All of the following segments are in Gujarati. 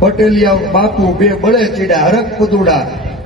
પટેલિયા બાપુ બે બળે ચીડા હરક પદુડા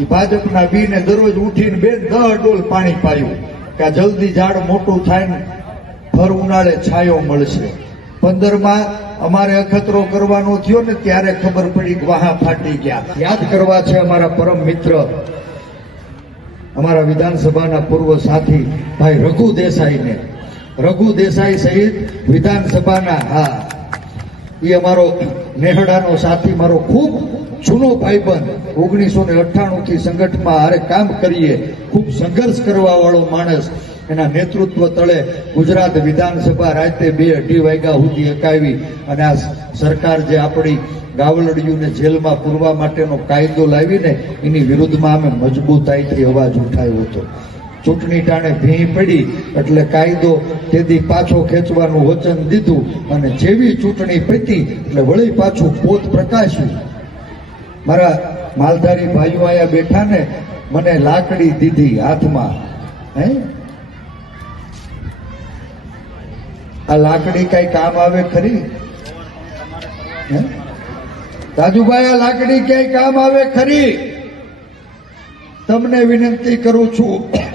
એ ભાજપના બીને દરરોજ ઉઠીને બે દહ ડોલ પાણી પાયું કે જલ્દી ઝાડ મોટું થાય ને ફર ઉનાળે છાયો મળશે. પંદરમાં અમારે અખતરો કરવાનો થયો ને ત્યારે ખબર પડી કે વાહા ફાટી ગયા. યાદ કરવા છે અમારા પરમ મિત્ર, અમારા વિધાનસભાના પૂર્વ સાથી ભાઈ રઘુ દેસાઈને. રઘુ દેસાઈ સહિત વિધાનસભાના, હા એ અમારો નેહડાનો સાથી મારો ખૂબ જૂનો ભાઈબંધ ઓગણીસો ને અઠ્ઠાણું થી સંગઠનમાં હારે કામ કરીએ, ખૂબ સંઘર્ષ કરવા વાળો માણસ. એના નેતૃત્વ તળે ગુજરાત વિધાનસભા રાતે બે અઢી વાગ્યા સુધી અકાવી અને આ સરકાર જે આપણી ગાવલડીઓને જેલમાં પૂરવા માટેનો કાયદો લાવીને એની વિરુદ્ધમાં અમે મજબૂતાઈથી અવાજ ઉઠાવ્યો હતો. ચૂંટણી ટાણે ભીં પડી એટલે કાયદો તેથી પાછો ખેંચવાનું વચન દીધું અને જેવી ચૂંટણી પતી એટલે વળી પાછું પોત પ્રકાશ્યું. મારા માલધારી ભાઈઓ આયા બેઠા ને મને લાકડી દીધી હાથમાં. હે? આ લાકડી કઈ કામ આવે ખરી? હે? આ લાકડી ક્યાંય કામ આવે ખરી? તમને વિનંતી કરું છું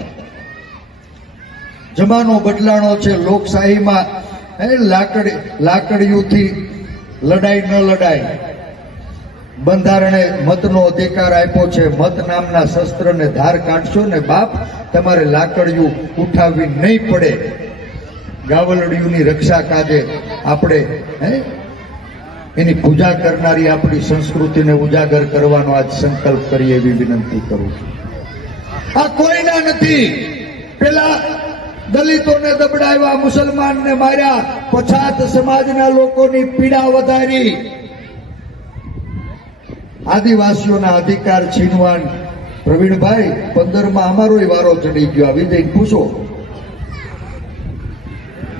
જમાનો બદલાણો છે, લોકશાહીમાં, હે, લાકડી, લાકડીઓથી લડાઈ ન લડાય. બંધારણે મતનો અધિકાર આપ્યો છે, મત નામના શસ્ત્રને ધાર કાઢશો ને બાપ, તમારે લાકડીયું ઉઠાવવી નહીં પડે. ગાવલડીઓની રક્ષા કાજે આપણે, હે, એની પૂજા કરનારી આપણી સંસ્કૃતિને ઉજાગર કરવાનો આજ સંકલ્પ કરીએ એવી વિનંતી કરું છું. આ કોઈના નથી. પેલા દલિતોને દબડાવ્યા, મુસલમાનને માર્યા, પછાત સમાજના લોકોની પીડા વધારી. આદિવાસીઓના અધિકાર છીનવાન પ્રવીણભાઈ, પંદરમાં અમારો વારો ચડી ગયો. આ વિજય પૂછો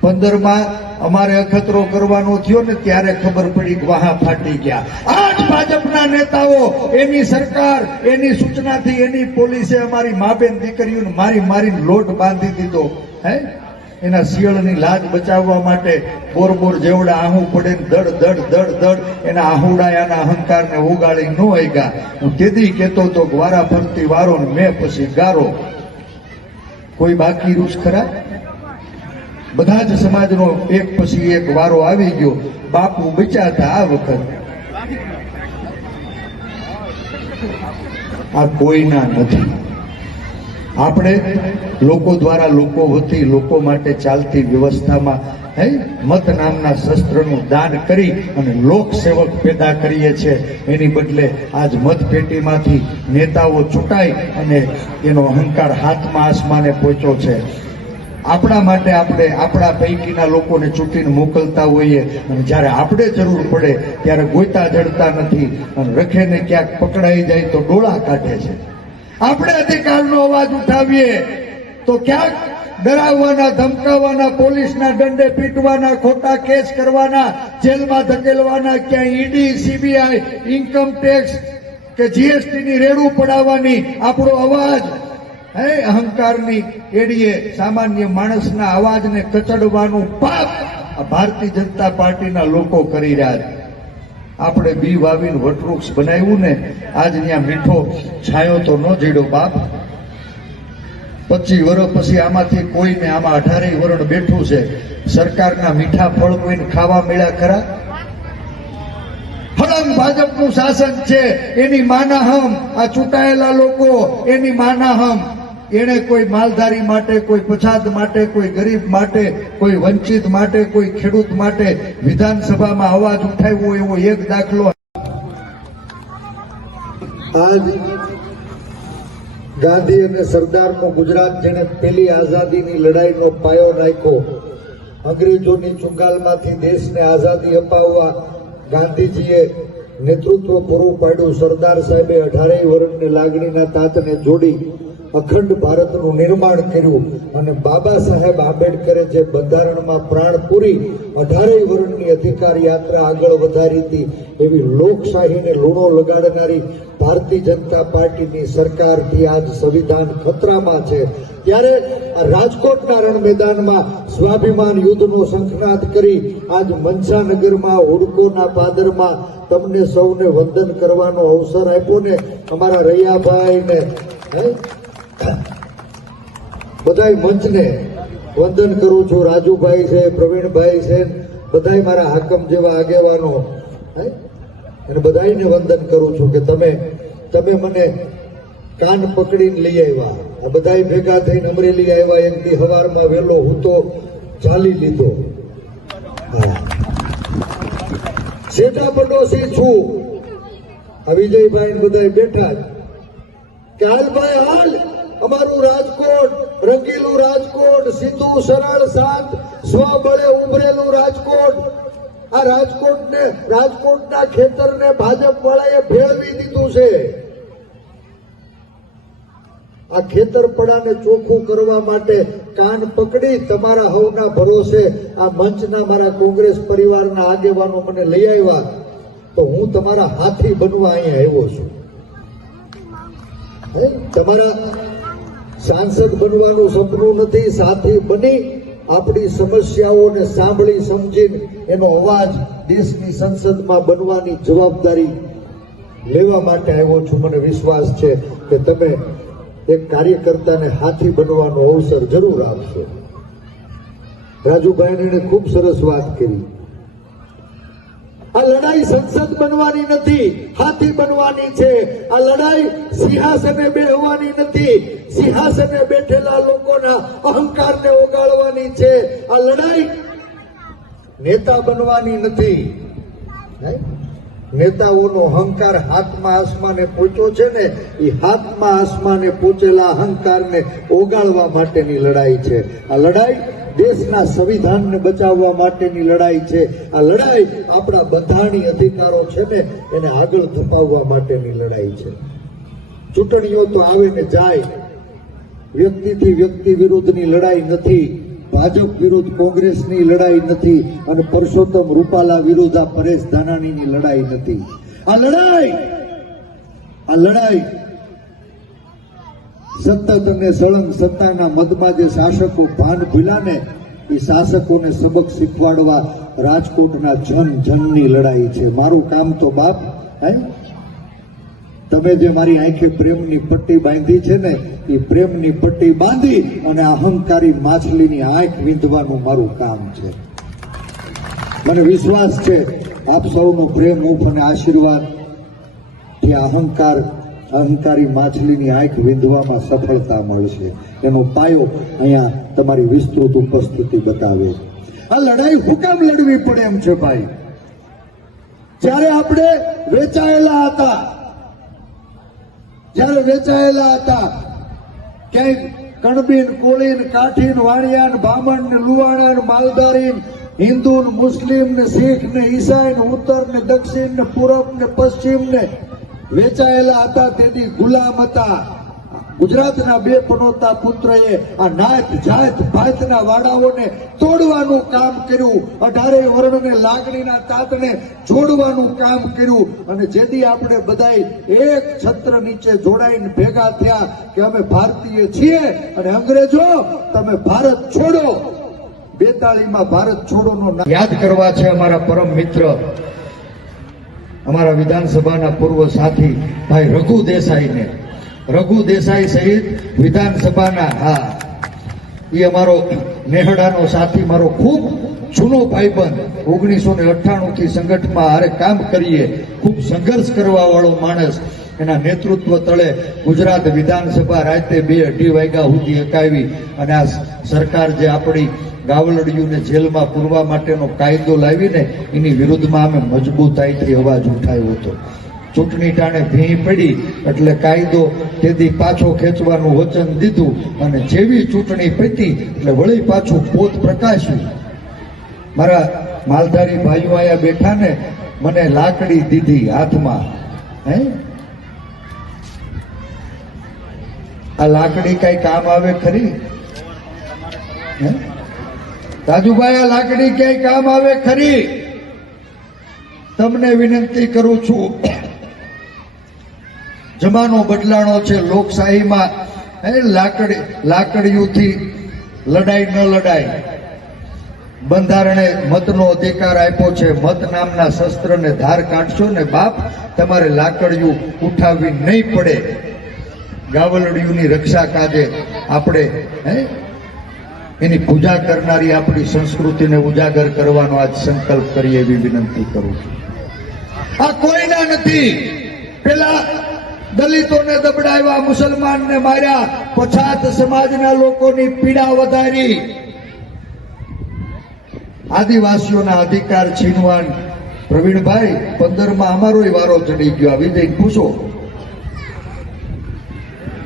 પંદરમાં અમારે અખતરો કરવાનો થયો ને ત્યારે ખબર પડી કે વાહા ફાટી ગયા. આ જ ભાજપના નેતાઓ, એની સરકાર, એની સૂચનાથી એની પોલીસે અમારી માબેન દીકરીઓને મારી મારીને લોટ બાંધી દીધો. હે? એના શિયળની લાજ બચાવવા માટે બોર બોર જેવડા આહું પડે દડ દડ દડ દડ એના આહુડાયાના અહંકારને ઉગાડી ન ગયા હું કેદી કેતો તો ગ્વારા વારા ફરતી વારો ને મેં પછી ગારો. કોઈ બાકી રૂસ ખરા? બધા જ સમાજનો એક પછી એક વારો આવી ગયો. બાપુ બચ્યા આ વખત. આ કોઈના નથી. આપણે લોકો દ્વારા લોકો વતી લોકો માટે ચાલતી વ્યવસ્થામાં, હે, મત નામના શસ્ત્રનું દાન કરી અને લોકસેવક પેદા કરીએ છીએ. એની બદલે આજ મતપેટીમાંથી નેતાઓ ચૂંટાઈ અને એનો અહંકાર હાથમાં આસમાને પહોંચ્યો છે. આપણા માટે આપણે આપણા પૈકીના લોકોને ચૂંટીને મોકલતા હોઈએ અને જ્યારે આપણે જરૂર પડે ત્યારે ગોતા જડતા નથી અને રખેને ક્યાંક પકડાઈ જાય તો ડોળા કાઢે છે. આપણે અધિકારનો અવાજ ઉઠાવીએ તો ક્યાંક ડરાવવાના, ધમકાવવાના, પોલીસના દંડે પીટવાના, ખોટા કેસ કરવાના, જેલમાં ધકેલવાના, ક્યાંય ઈડી, સીબીઆઈ, ઇન્કમ ટેક્સ કે જીએસટી ની રેડું પડાવવાની આપણો અવાજ હે અહંકારની એડીએ સામાન્ય માણસના અવાજને કચડવાનું પાપ આ ભારતીય જનતા પાર્ટીના લોકો કરી રહ્યા છે. આપણે બી વાવીને વટવૃક્ષ બનાવ્યું ને, આજ ત્યાં મીઠો છાયો તો ન જીડો બાપ. પચીસ વર્ષ પછી આમાંથી કોઈને આમાં અઢારે વરણ બેઠું છે. સરકારના મીઠા ફળ કોઈને ખાવા મળ્યા ખરા? હળંગ ભાજપનું શાસન છે, એની માનાહમ. આ ચૂંટાયેલા લોકો, એની માનાહમ. એણે કોઈ માલધારી માટે, કોઈ પછાત માટે, કોઈ ગરીબ માટે, કોઈ વંચિત માટે, કોઈ ખેડૂત માટે વિધાનસભામાં અવાજ ઉઠાવ્યો એવો એક દાખલો. આજ ગાંધી અને સરદારનો ગુજરાત જેને પેલી આઝાદીની લડાઈનો પાયો નાખ્યો. અંગ્રેજોની ચુંગાલમાંથી દેશને આઝાદી અપાવવા ગાંધીજીએ નેતૃત્વ પૂરું પાડ્યું. સરદાર સાહેબે અઢારેય વર્ષની લાગણીના તાતને જોડી અખંડ ભારતનું નિર્માણ કર્યું અને બાબા સાહેબ આંબેડકરે જે બંધારણમાં પ્રાણ પૂરી અઢારેય વર્ષની અધિકાર યાત્રા આગળ વધારી હતી એવી લોકશાહીને લૂણો લગાડનારી ભારતીય જનતા પાર્ટીની સરકારથી આજ સંવિધાન ખતરામાં છે ત્યારે રાજકોટના રણ મેદાનમાં સ્વાભિમાન યુદ્ધનો શંખનાદ કરી આજ મનસાનગરમાં હુડકોના પાદરમાં તમને સૌને વંદન કરવાનો અવસર આપ્યો ને અમારા રૈયાભાઈ ને હે? બધાય મંચને વંદન કરું છું રાજુભાઈ છે, પ્રવીણભાઈ છે, બધાય મારા હાકમ જેવા આગેવાનો, હે? અને બધાયને વંદન કરું છું કે તમે તમે મને કાન પકડીને લઈ આવ્યા. આ બધાય ભેગા થઈને અમરેલી આવ્યા. એક દી હવારમાં વહેલો હું તો ચાલી લીધો. શેઠા પડોશી છું. આ વિજયભાઈ બધા બેઠા કે હાલ ભાઈ, હાલ. અમારું રાજકોટ, રંગીલું રાજકોટ, સીધું સરળ શાંત સ્વબળે ઉભરેલું રાજકોટ. આ રાજકોટને, રાજકોટના ખેતરને ભાજપ વાળાએ ભેળવી દીધું છે. આ ખેતરપડાને ચોખ્ખું કરવા માટે કાન પકડી તમારા હવના ભરોસે આ મંચના મારા કોંગ્રેસ પરિવારના આગેવાનો મને લઈ આવ્યા. તો હું તમારા હાથી બનવા અહીંયા આવ્યો છું? તમારા સાંસદ બનવાનું સપનું નથી, સાથી બની આપણી સમસ્યાઓને સાંભળી સમજીને એનો અવાજ દેશની સંસદમાં બનવાની જવાબદારી લેવા માટે આવ્યો છું. મને વિશ્વાસ છે કે તમે એક કાર્યકર્તાને હાથી બનવાનો અવસર જરૂર આપશો. રાજુભાઈને ખૂબ સરસ વાત કરી. આ લડાઈ સંસદ બનવાની નથી, હાથી બનવાની છે. આ લડાઈ સિંહાસને બેહવાની નથી. સિંહાસને બેઠેલા લોકોના અહંકારને ઓગાળવાની છે. આ લડાઈ નેતા બનવાની નથી. નેતાઓનો અહંકાર હાથમાં આસમાને પહોંચ્યો છે ને, એ હાથમાં આસમાને પહોંચેલા અહંકારને ઓગાળવા માટેની લડાઈ છે. આ લડાઈ દેશના સંવિધાનને બચાવવા માટેની લડાઈ છે. આ લડાઈ આપણા બધાની અધિકારો છે ને, એને આગળ ધપાવવા માટેની લડાઈ છે. ચૂંટણીઓ તો આવે ને જાય. વ્યક્તિથી વ્યક્તિ વિરુદ્ધની લડાઈ નથી. ભાજપ વિરુદ્ધ કોંગ્રેસની લડાઈ નથી અને પરસોત્તમ રૂપાલા વિરુદ્ધ આ પરેશ ધાનાણીની લડાઈ નથી. આ લડાઈ આ લડાઈ સતત અને સળંગ સત્તાના મદમાં જે શાસકો ભાન ભીલાને, એ શાસકોને સબક શીખવાડવા રાજકોટના જન જનની લડાઈ છે. મારું કામ તો બાપ, હે? તમે જે મારી આંખે પ્રેમની પટ્ટી બાંધી છે ને, એ પ્રેમની પટ્ટી બાંધી અને અહંકારી માછલીની આંખ વીંધવાનું મારું કામ છે. મને વિશ્વાસ છે, આપ સૌનો પ્રેમ, ઉપ અને આશીર્વાદથી અહંકાર અહંકારી માછલીની આંખ વિંધવામાં સફળતા મળશે. એનો પાયો અહીંયા તમારી વિસ્તૃત ઉપસ્થિતિ બતાવે આ લડાઈ હું લડવી પડે એમ છે ભાઈ. જ્યારે આપણે વેચાયેલા હતા, જ્યારે વેચાયેલા હતા ક્યાંક કણબીન, કોળીન, કાઠીન, વાણિયાન બામણ ને લુવાણા ને માલધારીન હિન્દુ ને મુસ્લિમ ને શીખ ને ઈસાઈ ને ઉત્તર ને દક્ષિણ ને પૂરબ ને પશ્ચિમ ને વેચાયેલા હતા, તેની ગુલામ હતા. ગુજરાતના બે પનોતા પુત્રએ આ નાત જાત ભાતના વાડાઓને તોડવાનું કામ કર્યું. અઢારે વર્ણને લાગણીના તાતને જોડવાનું કામ કર્યું. અને જેથી આપણે બધાય એક છત્ર નીચે જોડાઈને ભેગા થયા કે અમે ભારતીય છીએ અને અંગ્રેજો, તમે ભારત છોડો. બેતાળીમાં ભારત છોડોનો યાદ કરવા છે અમારા પરમ મિત્ર. અમારા વિધાનસભાના પૂર્વ સાથી ભાઈ રઘુ દેસાઈને. રઘુ દેસાઈ સહિત વિધાનસભાના, હા એ અમારો નેહડાનો સાથી, મારો ખૂબ જૂનો ભાઈબંધ, ઓગણીસો ને અઠ્ઠાણુંથી સંગઠનમાં હારે કામ કરીએ, ખૂબ સંઘર્ષ કરવા વાળો માણસ. એના નેતૃત્વ તળે ગુજરાત વિધાનસભા રાતે બે અઢી વાગ્યા સુધી અકાવી અને આ સરકાર જે આપણી ગાવલડીઓને જેલમાં પૂરવા માટેનો કાયદો લાવીને એની વિરુદ્ધમાં અમે મજબૂતાઈથી અવાજ ઉઠાવ્યો હતો. ચૂંટણી ટાણે ભીં પડી એટલે કાયદો તેથી પાછો ખેંચવાનું વચન દીધું અને જેવી ચૂંટણી પતી એટલે વળી પાછું પોત પ્રકાશ્યું. મારા માલધારી ભાઈઓ આયા બેઠા ને મને લાકડી દીધી હાથમાં. હે? આ લાકડી કઈ કામ આવે ખરી? હે? રાજુભાઈ, આ લાકડી ક્યાંય કામ આવે ખરી? તમને વિનંતી કરું છું. જમાનો બદલાણો છે, લોકશાહીમાં, હે, લાકડી, લાકડીઓથી લડાઈ ન લડાય. બંધારણે મતનો અધિકાર આપ્યો છે, મત નામના શસ્ત્રને ધાર કાઢશો ને બાપ, તમારે લાકડીઓ ઉઠાવવી નહીં પડે. ગાવલડીઓની રક્ષા કાજે આપણે, હે એની પૂજા કરનારી આપણી સંસ્કૃતિને ઉજાગર કરવાનો આજ સંકલ્પ કરીએ એવી વિનંતી કરું છું. આ કોઈના નથી. પેલા દલિતોને દબડાવ્યા, મુસલમાનને માર્યા, પછાત સમાજના લોકોની પીડા વધારી. આદિવાસીઓના અધિકાર છીનવાન પ્રવીણભાઈ, પંદરમાં અમારોય વારો ચડી ગયો. આ વિજય પૂછો.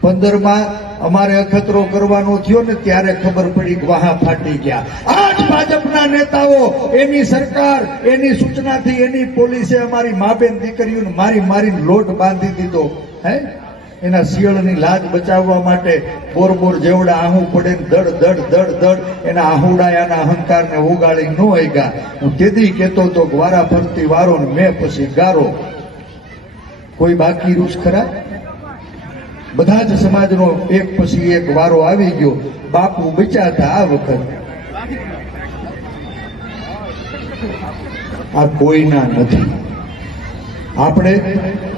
પંદરમાં અમારે અખતરો કરવાનો થયો ને ત્યારે ખબર પડી કે વાહા ફાટી ગયા. આઠ ભાજપના નેતાઓ, એની સરકાર, એની સૂચનાથી એની પોલીસે અમારી મા બેન દીકરીઓને મારી મારી લોટ બાંધી દીધો. હે? એના શિયળની લાજ બચાવવા માટે બોર બોર જેવડા આહું પડે દડ દડ દડ દડ એના આહુડાયાના અહંકારને ઉગાડી ન ગયા હું તેદી કહેતો તો વારા ફરતી વારો ને મેં પછી ગારો. કોઈ બાકી રૂસ ખરા? બધા જ સમાજનો એક પછી એક વારો આવી ગયો. બાપુ બચાતા આ વખત, આ કોઈના નથી. આપણે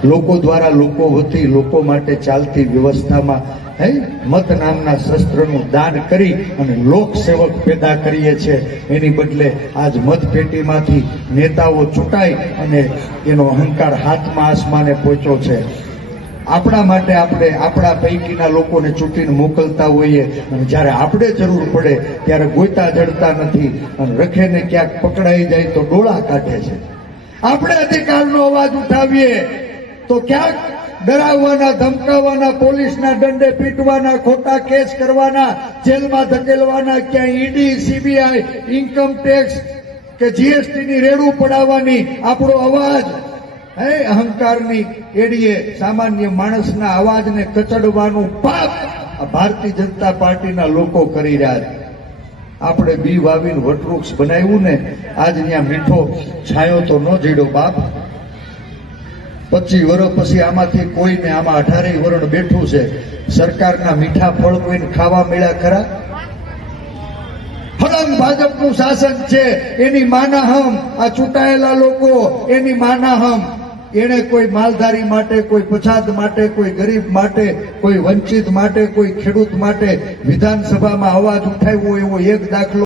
લોકો દ્વારા લોકો વતી લોકો માટે ચાલતી વ્યવસ્થામાં, હે, મત નામના શસ્ત્રનું દાન કરી અને લોકસેવક પેદા કરીએ છીએ. એની બદલે આજ મતપેટીમાંથી નેતાઓ ચૂંટાઈ અને એનો અહંકાર હાથમાં આસમાને પહોંચ્યો છે. આપણા માટે આપણે આપણા પૈકીના લોકોને ચૂંટીને મોકલતા હોઈએ અને જ્યારે આપણે જરૂર પડે ત્યારે ગોતા જડતા નથી અને રખેને ક્યાંક પકડાઈ જાય તો ડોળા કાઢે છે. આપણે અધિકારનો અવાજ ઉઠાવીએ તો ક્યાંક ડરાવવાના, ધમકાવવાના, પોલીસના દંડે પીટવાના, ખોટા કેસ કરવાના, જેલમાં ધકેલવાના, ક્યાંય ઈડી, સીબીઆઈ, ઇન્કમ ટેક્સ કે જીએસટી ની રેડું પડાવવાની આપણો અવાજ હે અહંકારની એડીએ સામાન્ય માણસના અવાજને કચડવાનું પાપ આ ભારતીય જનતા પાર્ટીના લોકો કરી રહ્યા છે. આપણે બી વાવીને વટવૃક્ષ બનાવ્યું ને, આજ ત્યાં મીઠો છાયો તો ન જીડો બાપ. પચીસ વર્ષ પછી આમાંથી કોઈને આમાં અઢારેય વરણ બેઠું છે. સરકારના મીઠા ફળ કોઈને ખાવા મળ્યા ખરા? ફળંગ ભાજપનું શાસન છે, એની માનાહમ આ ચૂંટાયેલા લોકો, એની માના એને કોઈ માલધારી માટે, કોઈ પછાત માટે, કોઈ ગરીબ માટે, કોઈ વંચિત માટે, કોઈ ખેડૂત માટે વિધાનસભામાં અવાજ ઉઠાવ્યો એવો એક દાખલો